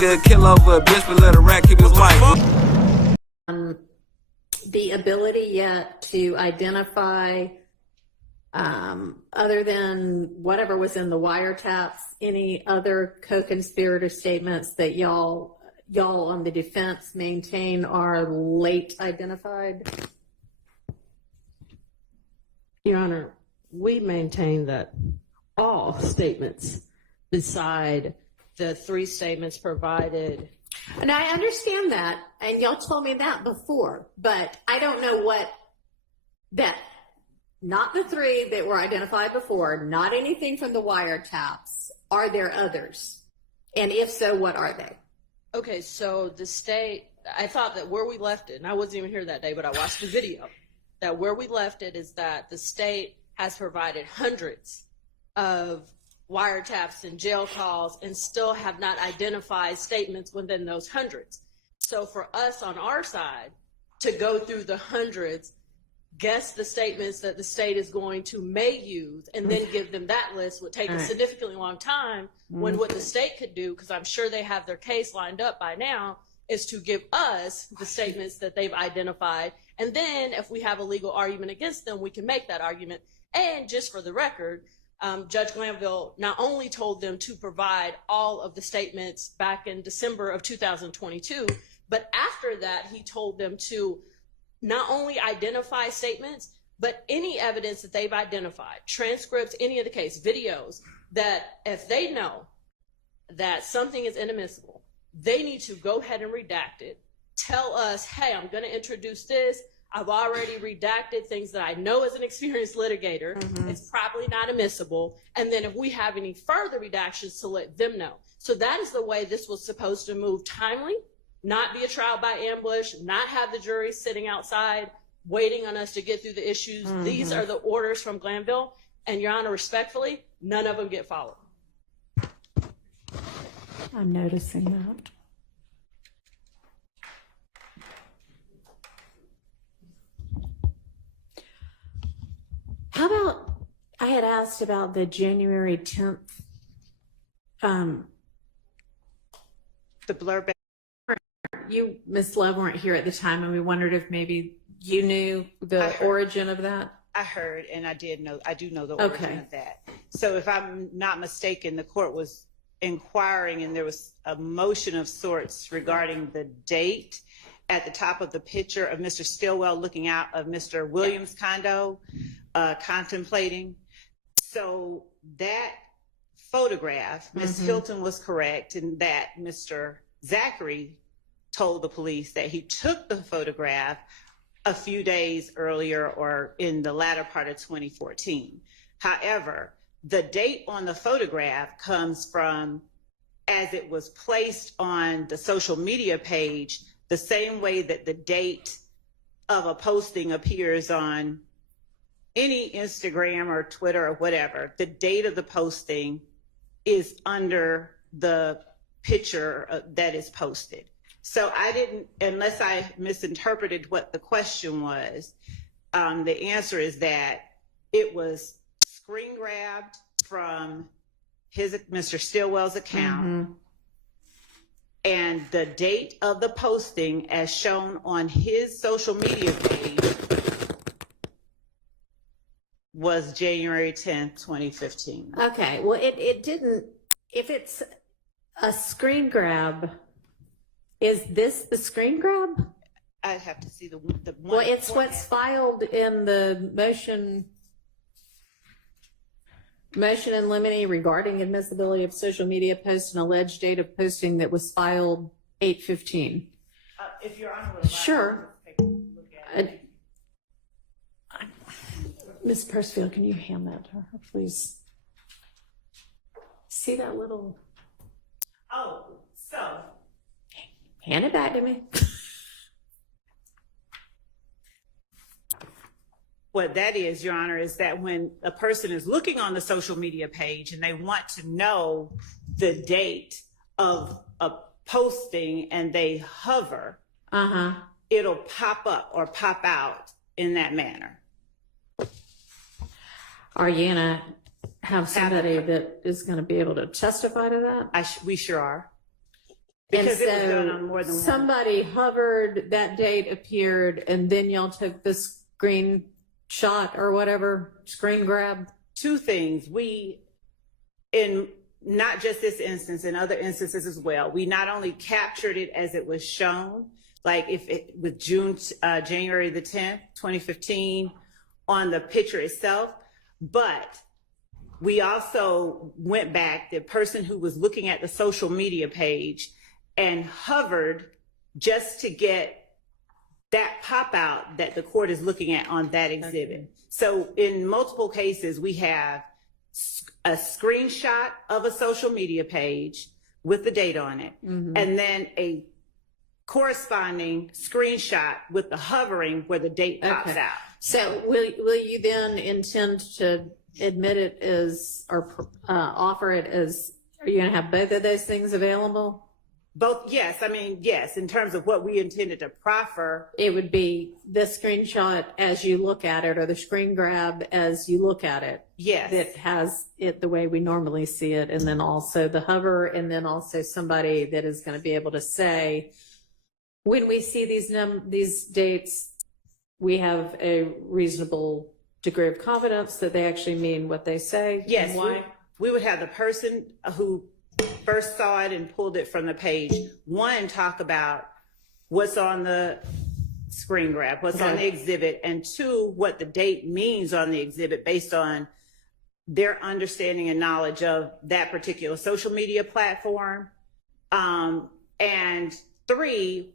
nigga kill over a bitch, but let a rat keep his wife. The ability yet to identify, other than whatever was in the wiretaps, any other co-conspirator statements that y'all on the defense maintain are late identified? Your Honor, we maintain that all statements beside the 3 statements provided. And I understand that, and y'all told me that before, but I don't know not the 3 that were identified before, not anything from the wiretaps. Are there others? And if so, what are they? Okay, so the state, I thought that where we left it, and I wasn't even here that day, but I watched the video, that where we left it is that the state has provided hundreds of wiretaps and jail calls and still have not identified statements within those hundreds. So for us on our side to go through the hundreds, guess the statements that the state is going to may use, and then give them that list would take a significantly long time, when what the state could do, because I'm sure they have their case lined up by now, is to give us the statements that they've identified. And then if we have a legal argument against them, we can make that argument. And just for the record, Judge Glanville not only told them to provide all of the statements back in December of 2022, but after that, he told them to not only identify statements, but any evidence that they've identified, transcripts, any of the case, videos, that if they know that something is inadmissible, they need to go ahead and redact it, tell us, hey, I'm going to introduce this. I've already redacted things that I know as an experienced litigator. It's probably not admissible. And then if we have any further redactions, to let them know. So that is the way this was supposed to move timely, not be a trial by ambush, not have the jury sitting outside waiting on us to get through the issues. These are the orders from Glanville. And Your Honor, respectfully, none of them get followed. I'm noticing that. How about, I had asked about the January 10th, The blurb. you, Ms. Love, weren't here at the time, and we wondered if maybe you knew the origin of that. I heard, and I do know the origin of that. So if I'm not mistaken, the court was inquiring, and there was a motion of sorts regarding the date at the top of the picture of Mr. Stillwell looking out of Mr. Williams' condo, contemplating. So that photograph, Ms. Hilton was correct in that Mr. Zachary told the police that he took the photograph a few days earlier or in the latter part of 2014. However, the date on the photograph comes from as it was placed on the social media page, the same way that the date of a posting appears on any Instagram or Twitter or whatever. The date of the posting is under the picture that is posted. So I didn't, unless I misinterpreted what the question was, the answer is that it was screen grabbed from Mr. Stillwell's account, and the date of the posting as shown on his social media page was January 10th, 2015. Okay, well, it didn't, if it's a screen grab, is this the screen grab? I'd have to see the one. Well, it's what's filed in the motion in limine regarding admissibility of social media posts and alleged date of posting that was filed 8/15. If Your Honor would allow, Sure. let's take a look at it. Ms. Percival, can you hand that to her, please? See that little? Oh, so. Hand it back to me. What that is, Your Honor, is that when a person is looking on the social media page and they want to know the date of a posting and they hover, it'll pop up or pop out in that manner. Are you gonna have somebody that is gonna be able to testify to that? We sure are. Because it was done on more than one. Somebody hovered, that date appeared, and then y'all took the screenshot or whatever, screen grab. Two things. We, in not just this instance, in other instances as well, we not only captured it as it was shown, like if it with January the 10th, 2015, on the picture itself, but we also went back, the person who was looking at the social media page and hovered just to get that pop out that the court is looking at on that exhibit. Okay. So in multiple cases, we have a screenshot of a social media page with the date on it, and then a corresponding screenshot with the hovering where the date pops out. So will you then intend to admit it as, or offer it as, are you going to have both of those things available? Both, yes. I mean, yes, in terms of what we intended to proffer. It would be the screenshot as you look at it, or the screen grab as you look at it. Yes. That has it the way we normally see it, and then also the hover, and then also somebody that is going to be able to say, when we see these dates, we have a reasonable degree of confidence that they actually mean what they say. Yes. And why? We would have the person who first saw it and pulled it from the page, one, talk about what's on the screen grab, what's on the exhibit, and two, what the date means on the exhibit based on their understanding and knowledge of that particular social media platform. And three,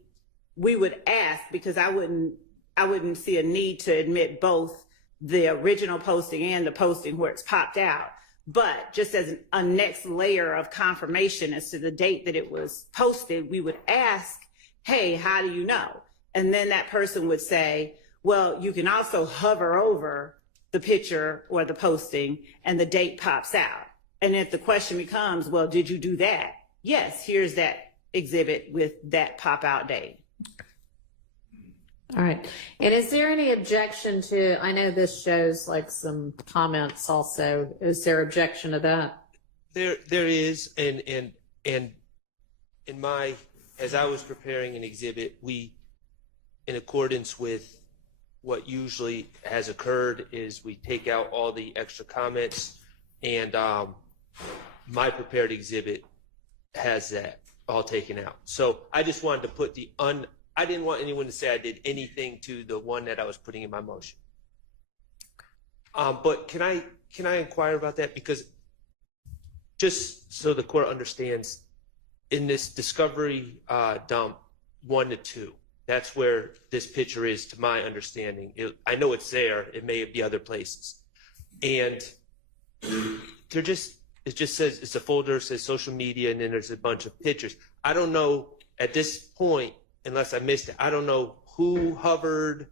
we would ask, because I wouldn't see a need to admit both the original posting and the posting where it's popped out. But just as a next layer of confirmation as to the date that it was posted, we would ask, hey, how do you know? And then that person would say, well, you can also hover over the picture or the posting and the date pops out. And if the question becomes, well, did you do that? Yes, here's that exhibit with that pop out date. All right. And is there any objection to, I know this shows like some comments also. Is there objection to that? There is, and in my, as I was preparing an exhibit, we, in accordance with what usually has occurred, is we take out all the extra comments, and my prepared exhibit has that all taken out. So I just wanted to put I didn't want anyone to say I did anything to the one that I was putting in my motion. But can I inquire about that? Because just so the court understands, in this discovery dump 1 to 2, that's where this picture is, to my understanding. I know it's there. It may be other places. And it just says, it's a folder, it says social media, and then there's a bunch of pictures. I don't know at this point, unless I missed it, I don't know who hovered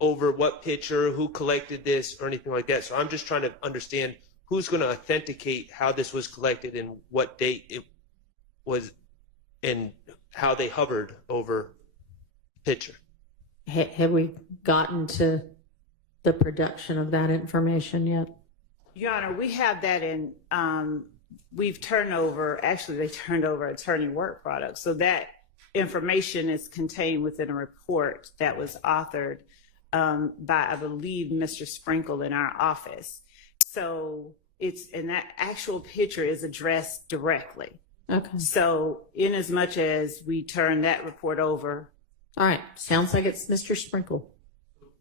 over what picture, who collected this, or anything like that. So I'm just trying to understand who's going to authenticate how this was collected and what date it was and how they hovered over the picture. Have we gotten to the production of that information yet? Your Honor, we have that in, we've turned over, actually they turned over attorney work products. So that information is contained within a report that was authored by, I believe, Mr. Sprinkle in our office. So and that actual picture is addressed directly. Okay. So in as much as we turn that report over. All right. Sounds like it's Mr. Sprinkle.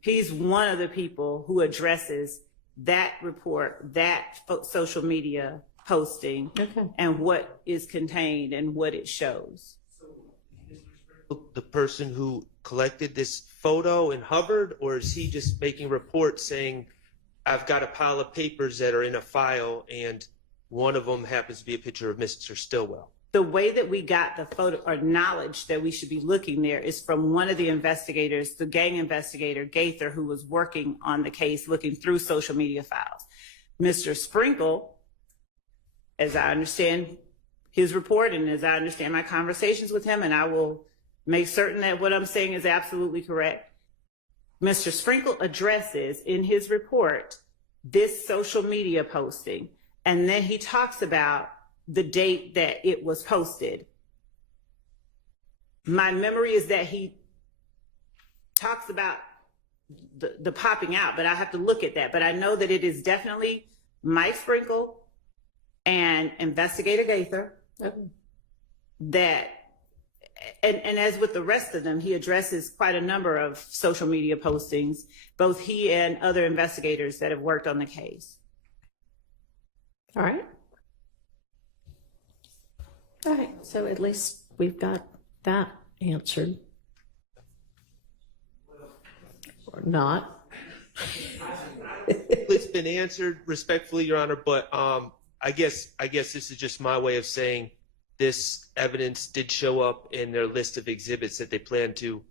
He's one of the people who addresses that report, that social media posting, and what is contained and what it shows. The person who collected this photo and hovered, or is he just making reports saying, I've got a pile of papers that are in a file and one of them happens to be a picture of Mr. Stillwell? The way that we got the photo or knowledge that we should be looking there is from one of the investigators, the gang investigator, Gaither, who was working on the case, looking through social media files. Mr. Sprinkle, as I understand his report and as I understand my conversations with him, and I will make certain that what I'm saying is absolutely correct. Mr. Sprinkle addresses in his report this social media posting, and then he talks about the date that it was posted. My memory is that he talks about the popping out, but I have to look at that. But I know that it is definitely Mike Sprinkle and Investigator Gaither that, and as with the rest of them, he addresses quite a number of social media postings, both he and other investigators that have worked on the case. All right. All right, so at least we've got that answered. Or not. It's been answered respectfully, Your Honor, but I guess this is just my way of saying this evidence did show up in their list of exhibits that they plan to